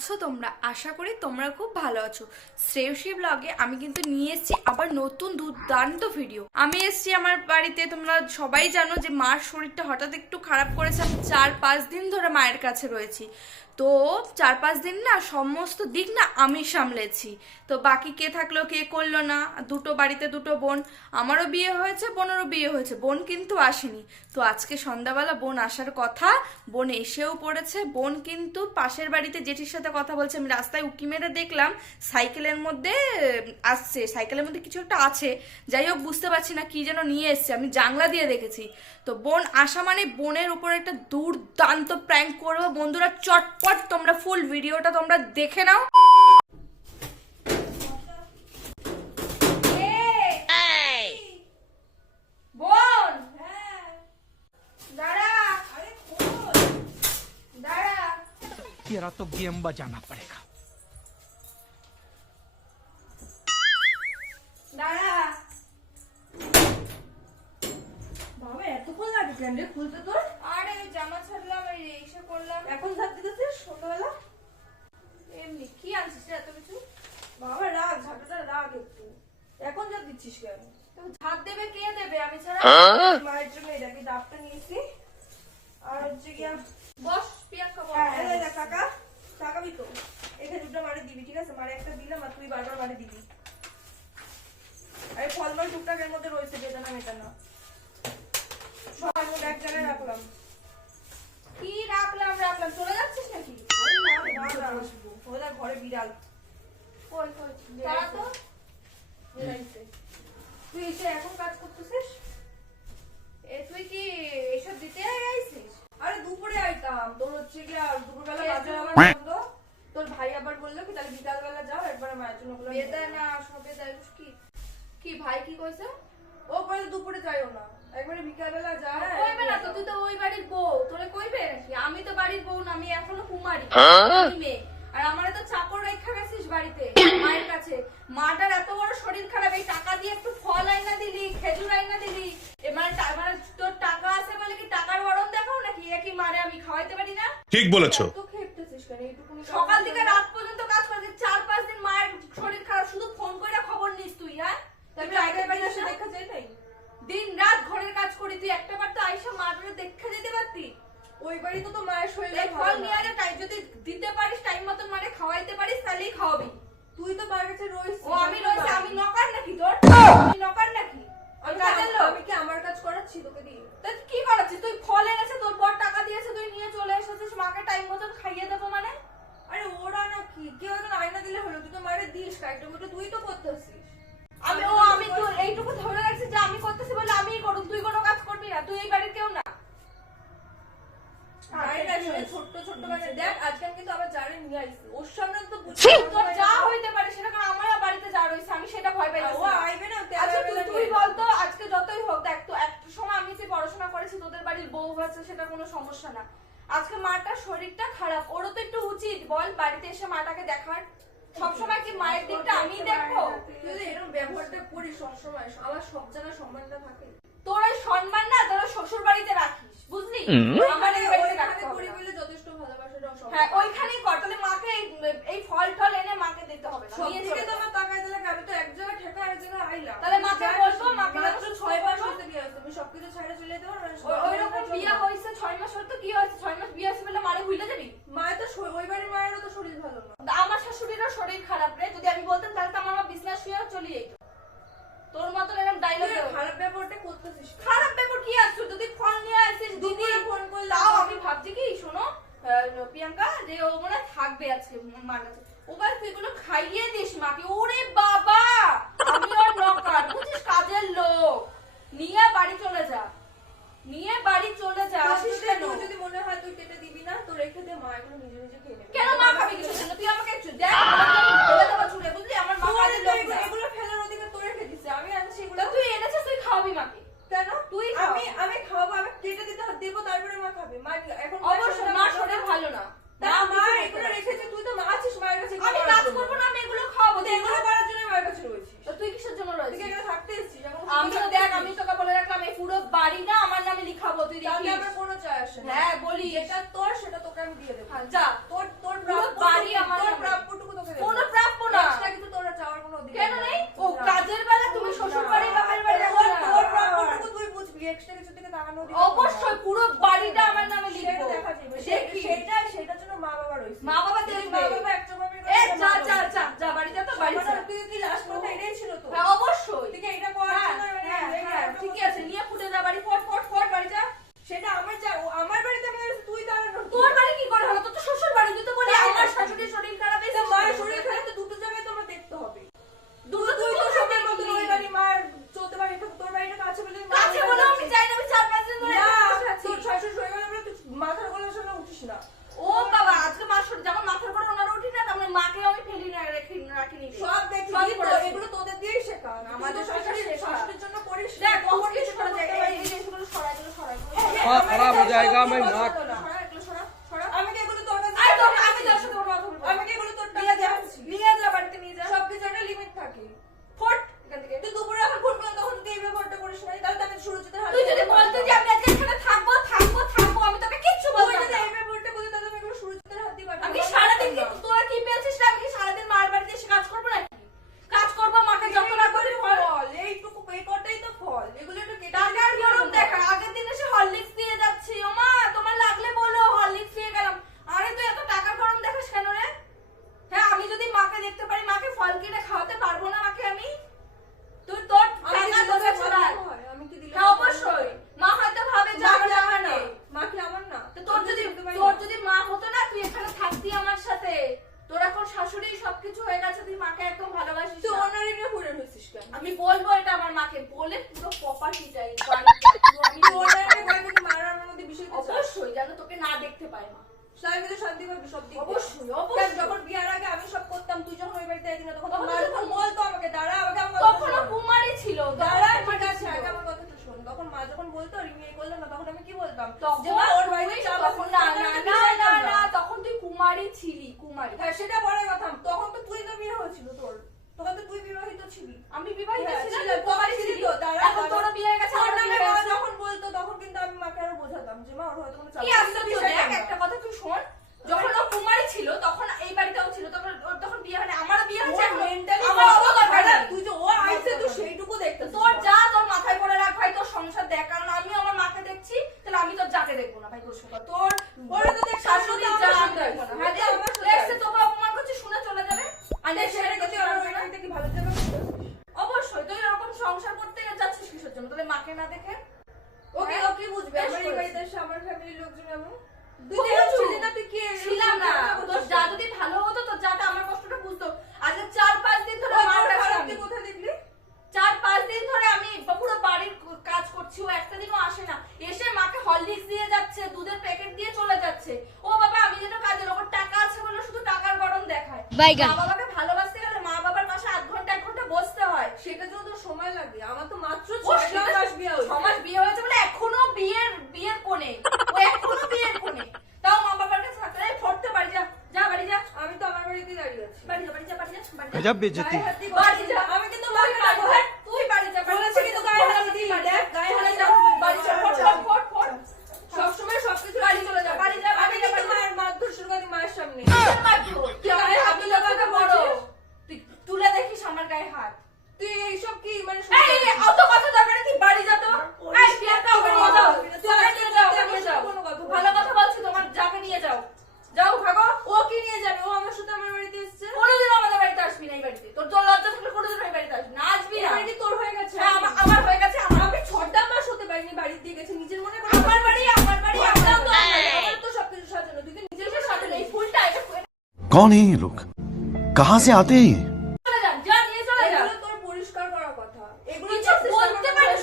আছো তোমরা? আশা করি তোমরা খুব ভালো আছো। শ্রেয়সী ব্লগে আমি কিন্তু নিয়ে এসেছি আবার নতুন দুর্দান্ত ভিডিও আমি এসেছি আমার বাড়িতে, তোমরা সবাই জানো যে মার শরীরটা হঠাৎ একটু খারাপ করেছে। আমি চার পাঁচ দিন ধরে মায়ের কাছে রয়েছি। তো চার পাঁচ দিন না সমস্ত দিক না আমি সামলেছি। তো বাকি কে থাকল, কে করল না? দুটো বাড়িতে দুটো বোন। আমারও বিয়ে হয়েছে, বোনেরও বিয়ে হয়েছে। বোন কিন্তু আসেনি। তো আজকে সন্ধ্যাবেলা বোন আসার কথা। বোন এসেও পড়েছে। বোন কিন্তু পাশের বাড়িতে জেঠির সাথে কথা বলছে। আমি রাস্তায় উকি মেরে দেখলাম, সাইকেলের মধ্যে আসছে। সাইকেলের মধ্যে কিছু একটা আছে। যাই হোক, বুঝতে পারছি না কি যেন নিয়ে এসছে। আমি জানলা দিয়ে দেখেছি। তো বোন আসা মানে বোনের উপর একটা দুর্দান্ত প্র্যাঙ্ক করব। বন্ধুরা চটপট তোমরা ফুল ভিডিওটা তোমরা দেখে নাও বোন দাঁড়া দাঁড়া तेरा तो गेम बजाना पड़ेगा দাঁড়া বাবা এতক্ষণ লাগে কেন রে খুলতে তোর আরে ওই জামা ছাড়লাম এই এসে করলাম এখন আমি ছাড়া মায়ের জন্য এই ডাবটা নিয়েছি আর হচ্ছে গিয়া বস প্রিয়াঙ্কা বস হ্যাঁ, এই দেখ কাকা, তাকাবি তো। এখানে দুটো মারে দিবি, ঠিক আছে? মারে একটা দিলাম আর তুই বারবার মারে দিবি। আর এই টুকটাক এর মধ্যে রয়েছে, বেদানা মেটানো। সব আমি এক জায়গায় রাখলাম। কি রাখলাম রাখলাম চলে যাচ্ছিস নাকি ঘরে বিড়াল। কই কই তারা তো। তুই এসে এখন কাজ করতেছিস? এ তুই কি এসব দিতে আইছিস? আরে দুপুরে আইতাম। তোর হচ্ছে কি আর দুপুরবেলা বাজার? আবার বন্ধ। তোর ভাই আবার বলল কি তাহলে বিকালবেলা যাও একবার মায়ের জন্য নিয়ে বেদানা সবে দারুস কি? কি ভাই কি কইছে? ও বলে দুপুরে যাইও না। একবারে বিকালবেলা যা কইবে না তো তুই তো ওই বাড়ির বউ। তোরে কইবে নাকি? আমি তো বাড়ির বউ না আমি এখনও কুমারী আমি মেয়ে। আর আমারে তো চাকর রেখা গেছিস বাড়িতে মায়ের কাছে। মাটার এত বড় শরীর খারাপ এই টাকা দিয়ে একটু ফল আইনা দিলি খেজুর আইনা দিলি। এ মানে মানে তোর টাকা আছে বলে কি টাকার বরণ দেখাও নাকি? এ কি মারে আমি খাওয়াইতে পারি না? ঠিক বলেছ। সকাল থেকে রাত পর্যন্ত কাজ করে চার পাঁচ দিন মায়ের শরীর খারাপ শুধু ফোন করে খবর নিস তুই হ্যাঁ? তবে তুই এসে রাত- দেখা যায় নাই দিন রাত ঘরের কাজ করি তুই একটা বার তো আইসা মারে দেখে যেতে পারতি? ওই বাড়ি তো তো মায়ের শরীর ফল নিয়ে আয় টাইম যদি দিতে পারিস টাইম মতন মারে খাওয়াইতে পারিস তাহলেই খাওয়াবি। তুই তো মায়ের কাছে রইছিস ও আমি রয়েছে আমি নকার নাকি তোর? আমি নকার নাকি? আমি কাজের লোক। আমি কি আমার কাজ করাচ্ছি তোকে দিয়ে? তা তুই কি করাচ্ছিস? তুই ফল এনেছে তোর বর টাকা দিয়েছে তুই নিয়ে চলে এসেছিস মাকে টাইম মতন খাইয়ে দেবো মানে? আরে ওরা না কি কেউ একজন আয়না দিলে হলো তুই তো মায়ের দিস কাইটা মুটো তুই তো করতেছিস। আমি ও আমি তো এইটুকু ধরে রাখছি যে আমি করতেছি বলে আমিই করুন তুই কোনো কাজ করবি না তুই এই বাড়ির কেউ না আয় ছোট্ট ছোট্ট দেখ আজকে আমি কিন্তু আবার জারে নিয়ে আইছি ওর সামনে তো বুঝছি তোর যা হইতে পারে সেটা কারণ আমার বাড়িতে যা রয়েছে আমি সেটা ভয় পাই ও আইবে না আচ্ছা তুই তুই বলতো আজকে যতই হোক দেখ তো একটা সময় আমি যে পড়াশোনা করেছি তোদের বাড়ির বউ হয়েছে সেটা কোনো সমস্যা না। আজকে মাটার শরীরটা খারাপ ওরও তো একটু উচিত। বল বাড়িতে এসে মাটাকে দেখার। সবসময় কি মায়ের দিকটা আমি দেখব। তুই এরকম ব্যবহারটা করিস সবসময় আমার সব সম্মানটা থাকে। তোর সম্মান না তোর শ্বশুর বাড়িতে রাখিস। বুঝলি? আমার যথেষ্ট ভালোবাসাটা হ্যাঁ ওইখানেই কর তাহলে মাকে এই- এই ফল টল এনে মাকে দিতে হবে না সব নিয়ে দিকে চলে তো আমার তাকায় দিলে আমি তো এক জায়গায় ঠেকা এক জায়গায় আইলাম তাহলে মাকে বলব, মাকে মাত্র বলব, মাস হতে বিয়ে হয়েছে তুমি সবকিছু ছাড়া চলে যেতে পারো ওই- ওই রকম বিয়ে হয়েছে ছয় মাস হতো কি হয়েছে? ছয় মাস বিয়ে হয়েছে বলে মারে ভুলে যাবি? মায়ের তো ওই বাড়ির মায়েরও তো শরীর ভালো না। আমার শাশুড়িরও শরীর খারাপ রে যদি আমি বলতাম তাহলে তো আমার মা বিছনা শুয়ে চলে যেত। তোর মতন এরকম ডায়লগ খারাপ ব্যবহারটা করতেছিস খারাপ ব্যাপার কি আছে? যদি ফোন নিয়ে আসিস দিদি দুপুরে ফোন করলে তাও আমাকে- আমি ভাবছি কি শোনো আহ, প্রিয়াঙ্কা যে ও মনে আজকে মার কাছে। ওবার তুই গুলো খাইয়ে খাব তুই তাহলে আমার কোনো চাই আসে হ্যাঁ বলি এটা তোর সেটা তোকে আমি দিয়ে দেবো। যা তোর তোর বাড়ি আমার তোর প্রাপ্যটুকু তোকে দেবো। কোনো প্রাপ্য না। সেটা কিন্তু তোর চাওয়ার কোনো অধিকার কেন নেই। ও কাজের বেলা তুমি শ্বশুর বাড়ি বাপের বাড়ি তোর তোর প্রাপ্যটুকু তুই বুঝবি। এক্সট্রা কিছু থেকে তাকানো অবশ্যই পুরো বাড়িটা আমার নামে লিখব। সেটা সেটার জন্য মা বাবা রইছে মা বাবা দেবে মা বাবা একটা ভাবে এ যা যা যা যা বাড়ি যা তো বাড়ি যা তুই কি লাস্ট কথা এটাই ছিল তো। হ্যাঁ অবশ্যই। ঠিক এটা সেটা আমরা মা যখন বলতো রিমি এই করল না তখন আমি কি বলতাম? তখন ওর তুই- চাপ তখন আছে, না না না না না। না তখন তুই কুমারী ছিলি কুমারী। হ্যাঁ সেটা পরে কথা। তখন তো তুই তো বিয়ে হয়েছিল তোর। তখন তো তুই বিবাহিত ছিলি। আমি বিবাহিত হ্যাঁ, ছিলাম ছিলি, কুমারী ছিলি ছিলি। তো, এখন দাঁড়া। বিয়ে গেছে তোর নামে মা যখন বলতো তখন কিন্তু আমি মাকে আরও বোঝাতাম যে মা ওর হয়তো কোনো। একটা কথা তুই শোন। যখন ও কুমারী ছিল তখন এই বাড়িতেও ছিল তখন ওর তখন বিয়ে হয়নি আমারও বিয়ে হয়েছে ওর এখন। mentally আমার অত কত দরকার খারাপ, নেই। তুই যে ও আইছে তুই সেইটুকু দেখতে তোর যা তোর মাথায় করে রাখ ভাই তোর সংসার দেখ কারণ আমি আমার মাকে দেখছি তাহলে আমি তোর যাকে দেখব না ভাই তোর সঙ্গে তোর ওরা তো দেখ শাশুড়ি শাশুড়ি যা আমার আমি সাথে দেখব না আছে। হ্যাঁ এটা আমার দেখ, সাথে দেখছে আছে। তোকে অপমান করছে শুনে চলে যাবে আর দেখ, সেটা সেটা কিছু যদি আমার জানবে ওই না। বাড়িতে কি ভালো জায়গা ছিল? অবশ্যই তুই এরকম সংসার করতে যাচ্ছিস মাকে না দেখে ও কি- হ্যাঁ? ও কি বুঝবে? আমার এই বাড়িতে এসে আমার family র লোকজন এমন? তুই বুঝেছ? তো এরকম ছিলি না, তুই কি ছিলাম না তোর যা যদি ভালো হতো তোর যাটা আমার কষ্টটা বুঝতো আজকে চার পাঁচ দিন ধরে মার খারাপ আমি। দিক কোথায় দেখলি? চার পাঁচ দিন ধরে আমি পুরো বাড়ির কাজ করছি ও একটা দিনও আসে না এসে মাকে হরলিক্স দিয়ে যাচ্ছে দুধের প্যাকেট দিয়ে চলে যাচ্ছে ও বাবা আমি যেটা কাজের ওপর টাকা আছে বলে শুধু টাকার গরম দেখায় বাইগান। প্রিয়াঙ্কা, ওকে নিয়ে যাও। তুই ওকে আজকে নিয়ে যাও, রাতে ওকে নিয়ে আমার যাও। সাথে কোনো কথা বলবি ভালো কথা বলছি তোমার যাকে নিয়ে যাও। যাও ভাগো। ও কি নিয়ে যাবে ও আমার সাথে আমার বাড়িতে এসেছে কোনোদিন আমাদের বাড়িতে আসবি না এই বাড়িতে তোর তোর লজ্জা থাকলে কোনোদিন এই বাড়িতে আসবি না আসবি না বাড়ি তোর হয়ে গেছে হ্যাঁ, আমার- আমার হয়ে গেছে আমার আমি ছটা মাস হতে পারিনি বাড়ি দিয়ে গেছে নিজের মনে করে আমার বাড়ি আমার বাড়ি আমার আমার তো বাড়ি। আমার তো সবকিছু সাজানো তুই তো নিজের নিজের সাথে নেই ফুলটা এটা कौन है ये लोग कहाँ से आते हैं ये চলে যান যা নিয়ে চলে যা এগুলো তোর পরিষ্কার করার কথা এগুলো কিছু বলতে পারে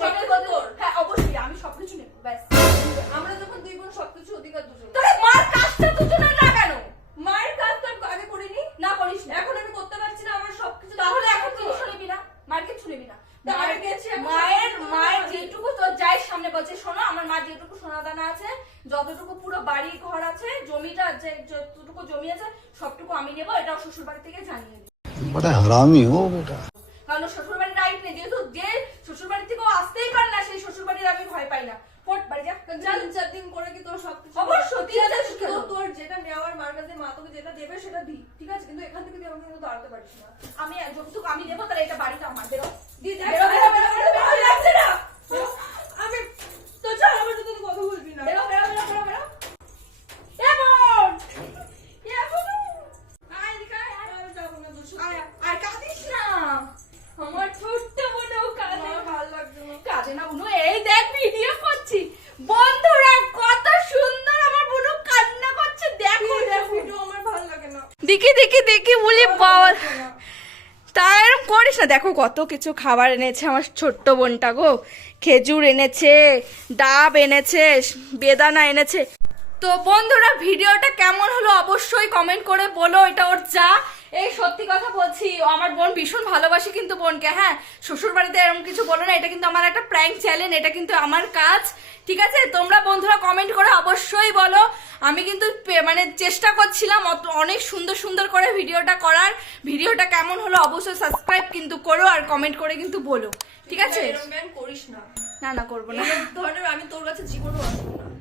হ্যাঁ, আমি মায়ের মায়ের মায়ের তোর যাই সামনে বলছে শোনো আমার মা যেটুকু সোনাদানা আছে যতটুকু পুরো বাড়ি ঘর আছে জমিটা যে যতটুকু জমি আছে সবটুকু আমি নেব এটা শ্বশুর বাড়ি থেকে জানিয়ে দিই হারামি ও বেটা। ভয় পাই না। ফট বাড়ি যা। চার দিন করে কি তোর সব তোর যেটা নেওয়ার মার কাছে মা তোকে যেটা দেবে সেটা দি। ঠিক আছে কিন্তু এখান থেকে তুই আমাকে কিন্তু দাঁড়াতে পারিস না। আমি যতটুকু আমি দেবো তাহলে এটা বাড়িটা আমার বেরো। দিয়ে দেখ বেরো, বেরো, বেরো, বেরো, বেরো, ভালো লাগছে না আমি তো চল আমার সাথে তুই কথা বলবি না বেরো বেরো বেরো বেরো বেরো এমন এমন আয় এদিকে আয়, আয়। আমি যাব না তোর সাথে। আয়, আর কাঁদিস না আমার ছোট্ট বোনও কাঁদে আমার ভালো লাগছে না কাঁদে না বুনু এই দেখ ভিডিও করছি বন্ধুরা কত সুন্দর আমার বুনু কান্না করছে দেখো দেখো ভিডিও আমার ভালো লাগে না দেখি দেখি দেখি বলি বাবা। তা এরকম করিস না। দেখো কত কিছু খাবার এনেছে আমার ছোট্ট বোনটা গো। খেজুর এনেছে ডাব এনেছে বেদানা এনেছে। তো বন্ধুরা ভিডিওটা কেমন হলো অবশ্যই কমেন্ট করে বলো এটা ওর যা। এই সত্যি কথা বলছি আমার বোন ভীষণ ভালোবাসি কিন্তু বোনকে হ্যাঁ? শ্বশুর বাড়িতে এরকম কিছু বলো না এটা কিন্তু আমার একটা প্র্যাঙ্ক চ্যালেঞ্জ এটা কিন্তু আমার কাজ ঠিক আছে? তোমরা বন্ধুরা কমেন্ট করে অবশ্যই বলো। আমি কিন্তু মানে চেষ্টা করছিলাম অত- অনেক সুন্দর সুন্দর করে ভিডিওটা করার। ভিডিওটা কেমন হলো অবশ্যই সাবস্ক্রাইব কিন্তু করো আর কমেন্ট করে কিন্তু বলো ঠিক আছে? করিস না। না না করব না। ধরনের আমি তোর কাছে জীবনও আসব না।